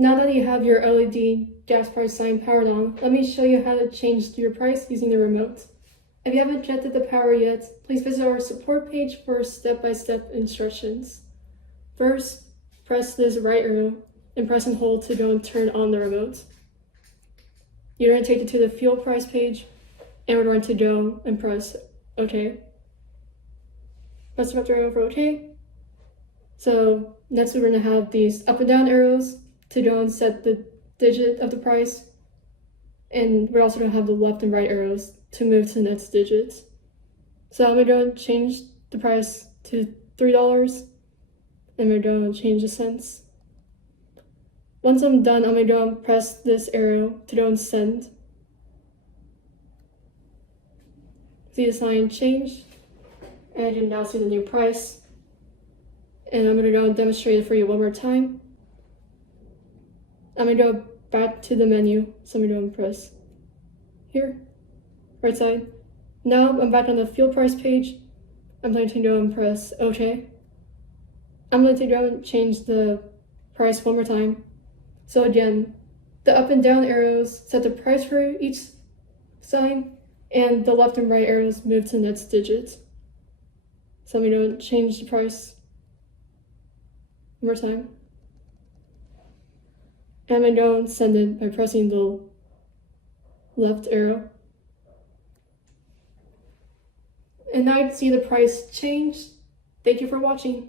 Now that you have your LED gas price sign powered on, let me show you how to change your price using the remote. If you haven't jetted the power yet, please visit our support page for step-by-step instructions. First, press this right arrow and press and hold to go and turn on the remote. You're going to take it to the fuel price page, and we're going to go and press OK. Press the arrow for OK. So next we're going to have these up and down arrows to go and set the digit of the price. And we're also going to have the left and right arrows to move to the next digits. So I'm going to go and change the price to $3, and we're going to change the cents. Once I'm done, I'm going to go and press this arrow to go and send. See the sign change, and you can now see the new price. And I'm going to go and demonstrate it for you one more time. I'm going to go back to the menu, so I'm going to go and press here, right side. Now I'm back on the fuel price page. I'm going to go and press OK. I'm going to go and change the price one more time. So again, the up and down arrows set the price for each sign, and the left and right arrows move to the next digit. So I'm going to change the price one more time. And I'm going to go and send it by pressing the left arrow. And now you can see the price change. Thank you for watching.